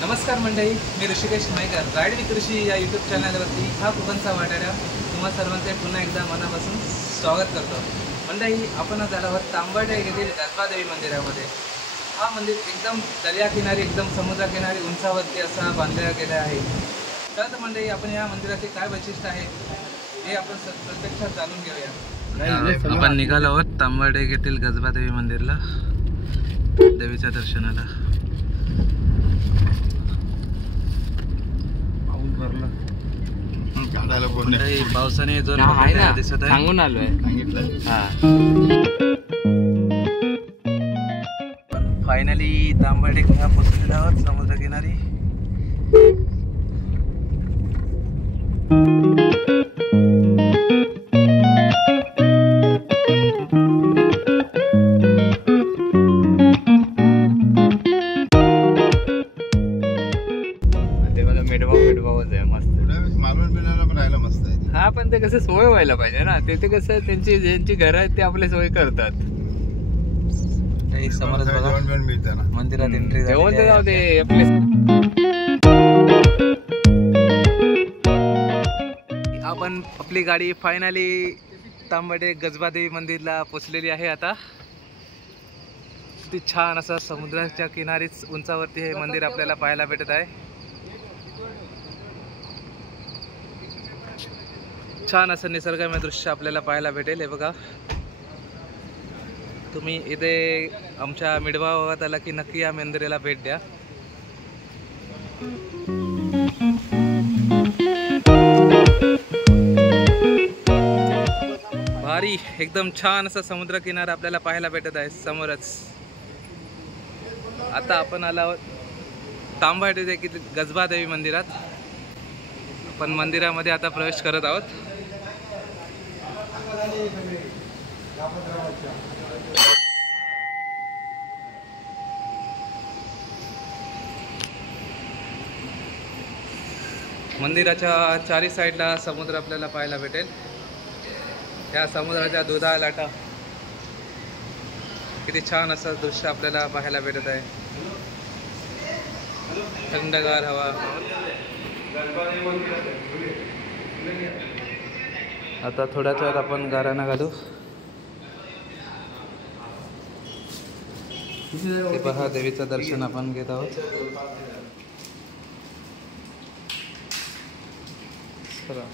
नमस्कार मंडळी, मी Rishikesh माईकर ride with ऋषी या यूट्यूब चॅनलवरती हा कोकणचा वाटाडा तुम्हा सर्वांचे पुन्हा एकदा मनापासून स्वागत करतो। मंडळी, आपण आज आलो आहोत तांबडे येथील गजबादेवी मंदिरामध्ये। हा मंदिर एकदम दर्याकिनारी, एकदम समुद्रकिनारी उंचावरती असा बांधला गेला आहे। तर मंडळी, आपण या मंदिराचे काय वैशिष्ट्य आहे हे आपण प्रत्यक्षात जाणून घेऊया। आपण निघालो आहोत तांबडे येथील गजबादेवी मंदिरला देवीच्या दर्शनाला। पावसाने जोर दिसत आहे, सांगून आलोय। फायनली तांबडे पोहोचलेलो आहोत समुद्रकिनारी। हा, पण ते कसं सोय व्हायला पाहिजे ना। तिथे कसं त्यांची ज्यांची घर आहेत ते आपली सोय करतात। समोरच बघा मंदिरात एंट्री जेवण ते जाऊ दे आपले। आपण आपली गाडी फायनली तांबडे गजबादेवी मंदिरला पोचलेली आहे। आता किती छान असं समुद्राच्या किनारीच उंचावरती हे मंदिर आपल्याला पाहायला भेटत आहे। छान असं निसर्गमय दृश्य आपल्याला पाहायला भेटेल। हे बघा, तुम्ही इथे आमच्या मिडवा भागात आला की नक्की या मंदिराला भेट द्या। भारी एकदम छान असं समुद्र किनारा आपल्याला पाहायला भेटत आहे समोरच। आता आपण आलो आहोत तांबडे येथील गजबादेवी मंदिरात। आपण मंदिरामध्ये आता प्रवेश करत आहोत। मंदिराच्या चारी साईडला समुद्र आपल्याला पाहायला भेटेल। या समुद्राच्या दुधा लाटा किती छान असं दृश्य आपल्याला पाहायला भेटत आहे। थंडगार हवा। आता थोड्याच वेळात आपण गाराणा घालू। ते पहा, देवीचं दर्शन आपण घेत आहोत। चला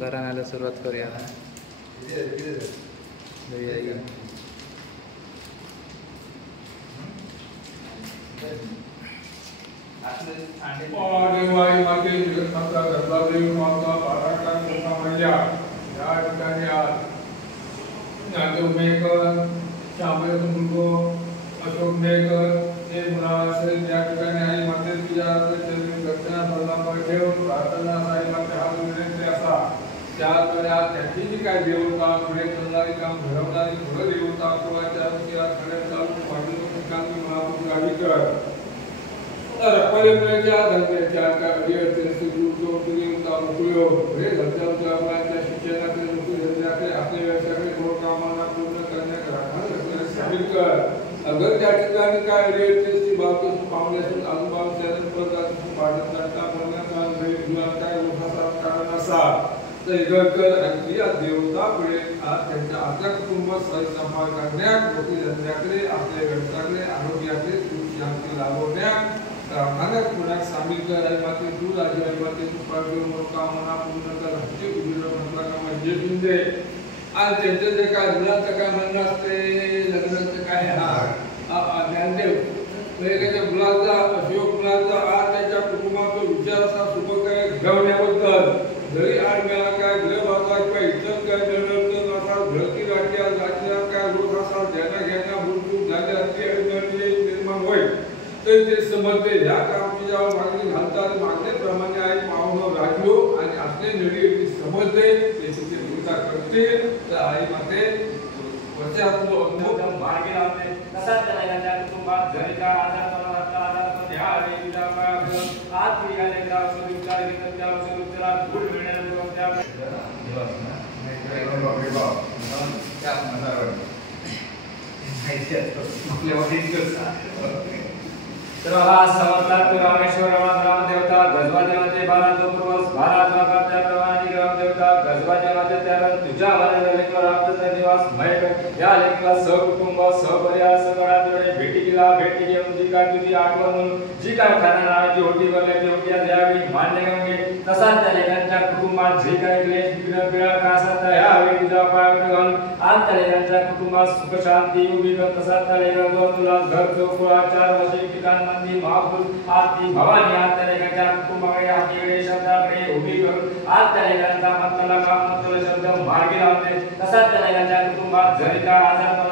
गाराण्याला सुरुवात करूया। अशोक मेकर हे मुलासेल या ठिकाणी आई माते तुझ्या दक्षिणा प्रदान ठेवून प्रार्थना साई माते हा विनंती असा त्याद्वारे आज त्यांची जी काय देवता पुढे चालणारी काम घडवणारी पुढे देवता किंवा त्या खड्या चालून पाठवून कामी महापूर गाडी कर रपायच्या धर्माच्या काय अडीअडचणी दूर करून तुम्ही मुकुयो हे धर्माच्या आपल्या शिक्षणाकडे नोकरी धंद्याकडे आपल्या व्यवसायाकडे गोड कामांना पूर्ण करण्याकडे सामील कर। अगर त्या ठिकाणी काय अडीअडचणी बाबतीत पावण्यासून आजूबाजू त्यानं पदार्थ पाडत करता बनण्याचा काय मोठा कारण असा तर इगरकर आणि या देवता पुढे आज त्यांच्या आपल्या कुटुंबात सही सांभाळ करण्यात नोकरी धंद्याकडे आपल्या व्यवसायाकडे आरोग्याकडे सुख शांती लाभवण्यात राहण्यात पुण्यात सामील कर। आई माते तू राजा आई माते तू पाडून मनोकामना पूर्ण कर। हत्ती उजीर म्हटला का म्हणजे बिंदे आज त्यांचं जे काय मुलांचं काय म्हणणं असते, लग्नाचं काय हा ज्ञानदेव वेगळ्या मुलाचा अशोक मुलाचा आज त्याच्या कुटुंबाचा विचार असा सुखकर घेण्याबद्दल जरी आज मला काय ग्रह भागात काय इज्जत काय मिळवलं असा घरती राज्या राज्यात काय रोज असा ज्यांना घ्यायला भूलचूक झाली अति अडचणी निर्माण होईल तर ते समजते ह्या कामाची जेव्हा मागणी घालतात मागण्याप्रमाणे आई पाहुणं राहिलो आणि असले निर्णय समजते त्याची भूमिका करते। तर आई माते वर्षात मागे लावते तसाच त्याला कुटुंबात घरीचा आधार ध्यान आज निघाले विचार घेतात त्याला धूळ मिळण्याला आपल्या तर हा समजतात रामेश्वर ग्रामदेवता गजबादेवाचे 12 पूर्वस 12 त्याप्रमाणे ग्रामदेवता गजबादेवाचे त्याला तुझ्या लेखला रामचंद्र निवास मयक या लेखला सहकुटुंब सहपरिवार सगळ्यांकडे भेटी घेऊन जी काय तुझी आठवण म्हणून जी काय खाना नावाची होती वगैरे होती यावेळी मान्य गंगे तसाच त्या लेखांच्या कुटुंबात जे काय क्लेश विघ्न पिळा का असतात यावेळी तुझ्या पायावर घालून आज त्या लेखांच्या कुटुंबात सुख शांती उभी कर तसाच त्या लेखांवर तुला घर चौकोळा 4 वर्षे ठिकाण मंदी महापूर आरती भवानी आज त्या लेखांच्या कुटुंबाकडे हातीकडे शब्दाकडे उभी करून आज त्या लेखांचा मतला काम मतला शब्द मार्गी लावते तसाच त्या लेखांच्या कुटुंबात जरी का आजारपण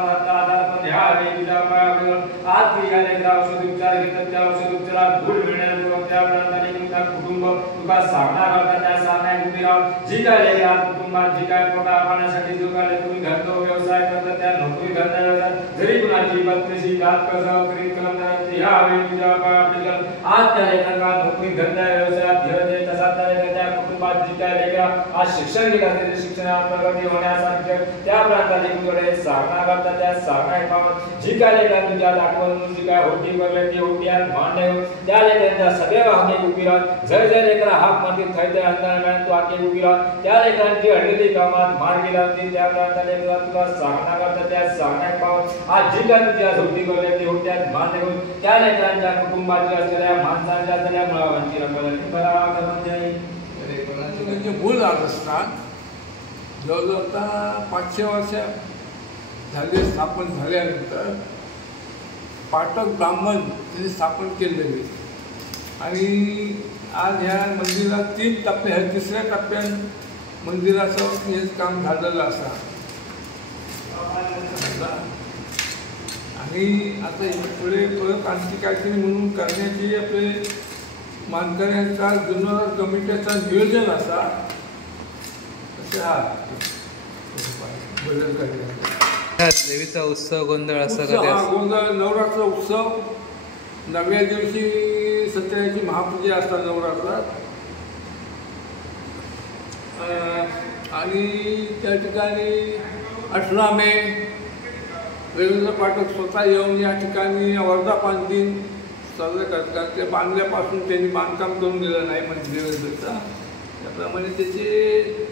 यावेळी तुझ्या पायावर घालून आज तू या लेखा औषध उपचार घेतात त्या औषध उपचारात भूल मिळण्यापूर्वक त्या प्रांताने तुमचा कुटुंब तुका सामना करता त्या सामन्यात उभी राहून जी काय लेखी आज कुटुंबात जी काय पोटा पाण्यासाठी जो काय तुम्ही धंदो व्यवसाय करता त्या नोकरी धंदा व्यवसाय जरी कुणाची बत्तीशी दात कसं करीत कलमदारांची यावेळी तुझ्या पायावर आज त्या लेखांना नोकरी धंदा व्यवसायात धीर तसा त्या कुटुंबात जी काय लेखा आज शिक्षण घेत असते शिक्षणात प्रगती होण्यासाठी त्या प्रांताने तुझ्याकडे सामना करता त्या सामन्यात जी काय लेखा तुझ्या आठवण जी काय होती वगैरे ती होती आणि मांडे त्या लेखांच्या सदैव हाके उभी राह जय जय लेकरा हाक मारती थैते अंतराने तू हाके उभी राह त्या लेखांची अडलेली कामात मार्गी लावती त्या प्रांताने तुला सामना करता त्या सामन्यात पाहून आज जी काय तुझ्या होती वगैरे ती होती आणि मांडे त्या लेखांच्या कुटुंबाची असलेल्या माणसांच्या असलेल्या मुळावांची रंगवली करा म्हणजे म्हणजे मूळ राजस्थान जवळजवळ आता 500 वर्ष झाले स्थापन झाल्यानंतर पाटक ब्राह्मण त्यांनी स्थापन केलेले आणि आज ह्या मंदिरात 3 टप्पे आहेत 3ऱ्या टप्प्यात मंदिराचं हेच काम झालेलं असा आणि आता पुढे परत आणखी काहीतरी म्हणून करण्याची आपले मानकऱ्यांचा जुन्नर कमिटीचा नियोजन असा असे हा बदल करण्याचा देवीचा उत्सव गोंधळ असं गोंधळ नवरात्र उत्सव 9व्या दिवशी सत्यनारायणाची महापूजा असतात नवरात्रात आणि त्या ठिकाणी 18 मे रवींद्र पाठक स्वतः येऊन या ठिकाणी वर्धापन दिन साजरे करतात ते बांधल्यापासून त्यांनी बांधकाम करून दिलं नाही मंदिराचा त्याप्रमाणे त्याचे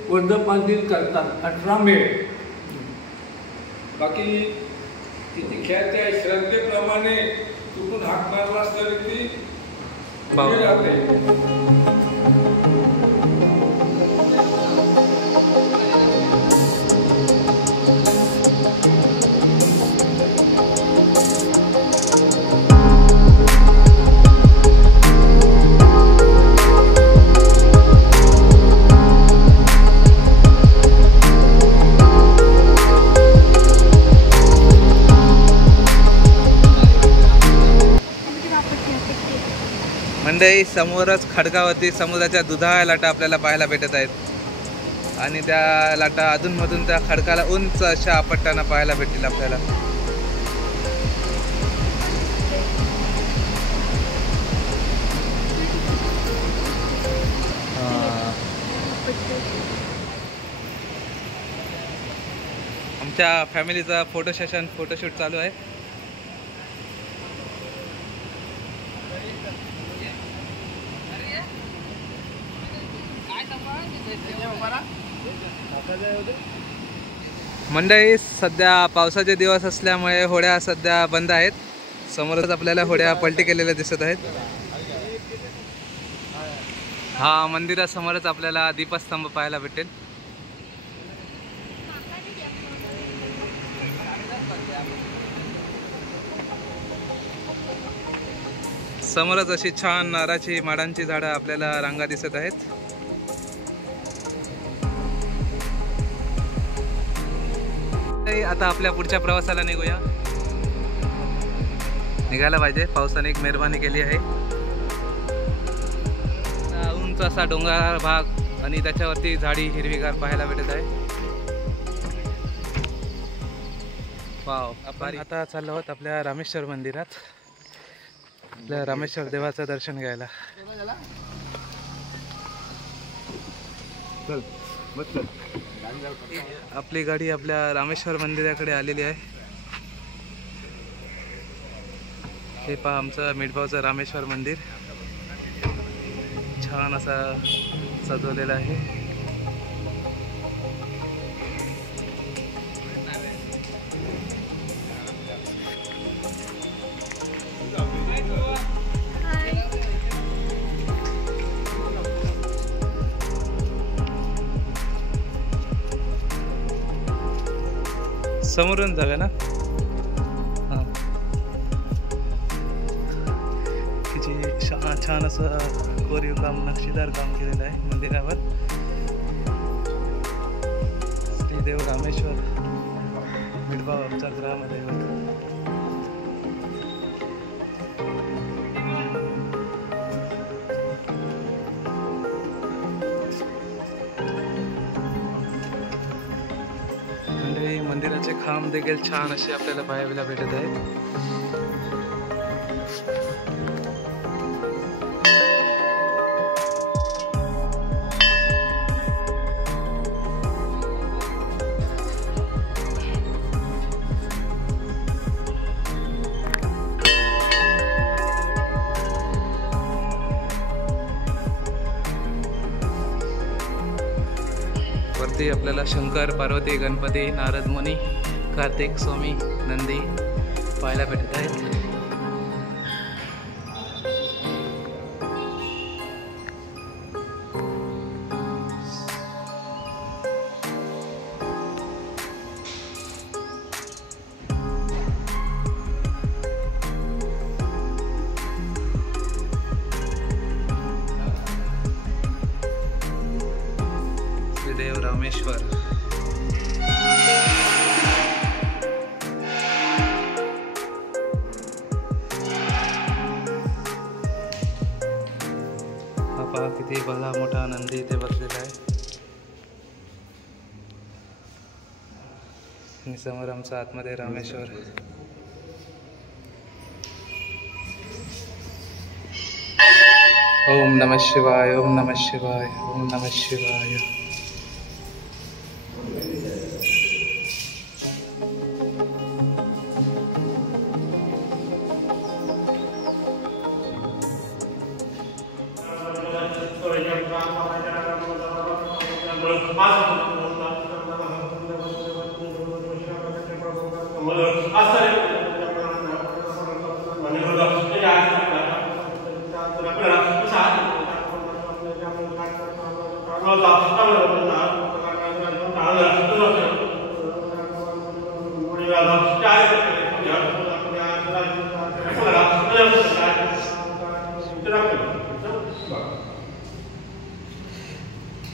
वर्धापन दिन करतात 18 मे बाकी तिथे खेळाच्या श्रद्धेप्रमाणे कुठून हाक मारला तरी ती जाते मंडई समोरच खडकावरती समुद्राच्या दुधाळ्या लाटा आपल्याला पाहायला भेटत आहेत आणि त्या लाटा अधूनमधून त्या खडकाला उंच अशा आपटताना पाहायला भेटतील आपल्याला. आमच्या फॅमिलीचा फोटोशूट चालू आहे. मंडळी सध्या पावसाचे दिवस असल्यामुळे होड्या सध्या बंद आहेत. समोरच आपल्याला होड्या पलटी केलेल्या दिसत आहेत. हा मंदिरासमोरच आपल्याला दीपस्तंभ पाहायला भेटेल. समोरच अशी छान नारळाची माडांची झाडं आपल्याला रांगा दिसत आहेत. आता आपल्या पुढच्या प्रवासाला निघायला पाहिजे. पावसाने एक मेहरबानी केली आहे. उंच असा डोंगर भाग आणि त्याच्यावरती झाडी हिरवीगार पाहायला भेटत आहे. वाव. आपण आता चाललो आहोत आपल्या रामेश्वर मंदिरात, आपल्या रामेश्वर देवाचं दर्शन घ्यायला. आपली गाडी आपल्या रामेश्वर मंदिराकडे आलेली आहे. हे पहा आमचं मिठभावचं रामेश्वर मंदिर छान असा सजवलेला आहे. समोरून जाऊया ना. हां किती छान असं कोरीव काम नक्षीदार काम केलेलं आहे मंदिरावर. श्रीदेव रामेश्वर मिठभाव आमच्या ग्रामामध्ये. मंदिराचे खांब देखील छान असे आपल्याला पाहायला भेटत आहेत. वरती आपल्याला शंकर, पार्वती, गणपती, नारद मुनी, कार्तिक स्वामी, नंदी पाहायला भेटत आहेत. श्रीदेव रामेश्वर. हा पहा किती भला मोठा नंदी इथे बसलेला आहे. आणि समोर आमचा आतमध्ये रामेश्वर. ओम नमः शिवाय, ओम नमः शिवाय, ओम नमः शिवाय.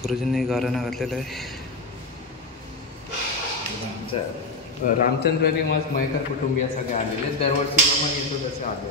गुरुजींनी गाराणं घातलेलं आहे. रामचंद्र आणि मग मयकर कुटुंबीय सगळे आलेले दरवर्षी प्रमाणे येतो तसे आले.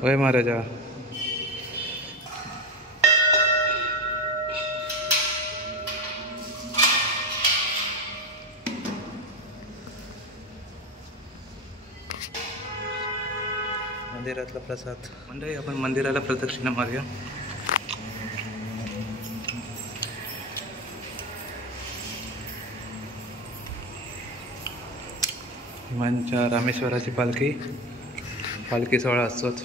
होय महाराजा. मंदिरातला प्रसाद. मंडळी आपण मंदिराला प्रदक्षिणा मारूया. हिमांच्या रामेश्वराची पालखी सोहळा असतोच.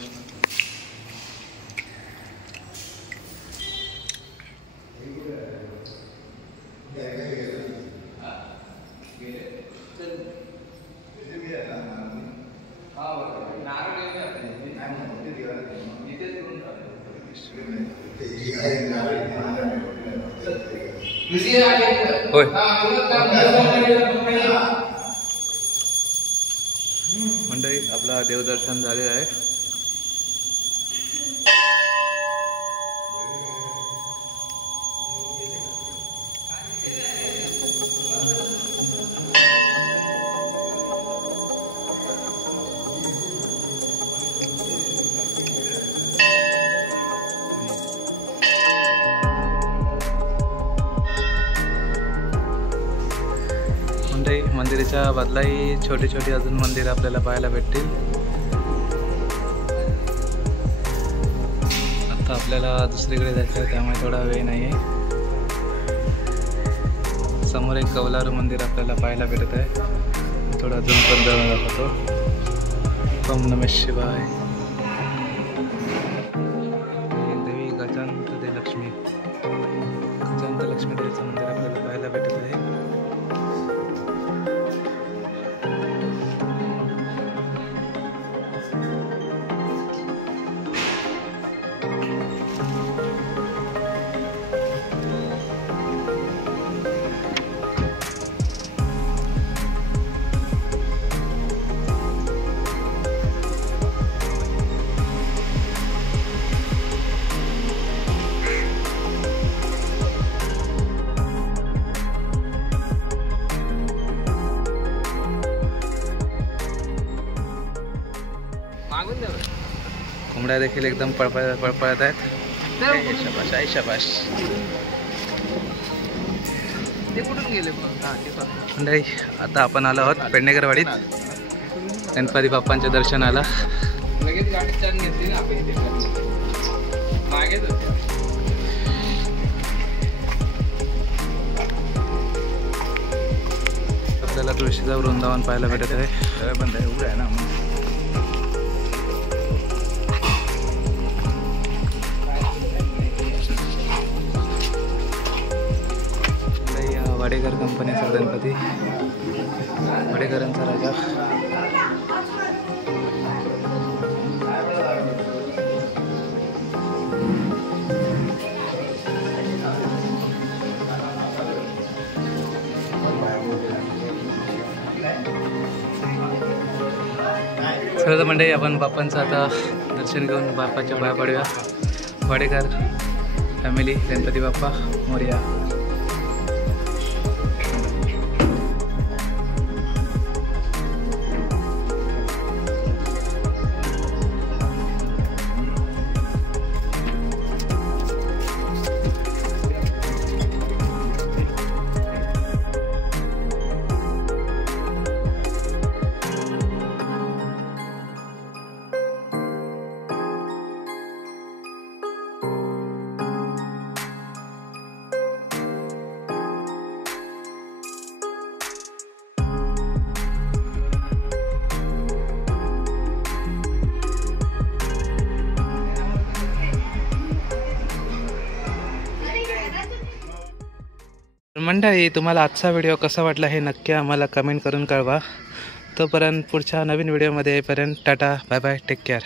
Lucia होय. मंडळी आपला देवदर्शन झालेलं आहे. मंदिराच्या बदलाही छोटी छोटी अजून मंदिर आपल्याला पाहायला भेटतील. आता आपल्याला दुसरीकडे जायचं आहे त्यामुळे थोडा वेळ नाही आहे. समोर एक कौलारू मंदिर आपल्याला पाहायला भेटत आहे. थोडा अजून पण जवळ दाखवतो. ओम नमः शिवाय. देवी गजांत दे लक्ष्मी, गजांत लक्ष्मी देवीचं मंदिर आपल्याला पाहायला भेटत आहे. कोंबड्या देखील एकदम पळपळत आहेत. शाबाश आहे, शाबाश. ते कुठून गेले मंडळी आता आपण आलो आहोत पेडणेकरवाडीत गणपती बाप्पांच्या दर्शनाला. लगेच गाडी चार्ज घेतली ना आपण इथे मागेच होते. आपल्याला तुळशीचं वृंदावन पाहायला भेटत आहे. बंद आहे, उघड आहे ना. वाडेकर कंपनीचा गणपती, वाडेकरांचा राजा. चला मंडळी आपण बाप्पांचं आता दर्शन घेऊन बाप्पाच्या पाया पडूया. वाडेकर फॅमिली, गणपती बाप्पा मोरया. मंडळी तुम्हाला आजचा व्हिडिओ कसा वाटला हे नक्की आम्हाला कमेंट करून कळवा. तोपर्यंत पुढच्या नवीन व्हिडिओमध्ये येईपर्यंत tata, bye bye, take care.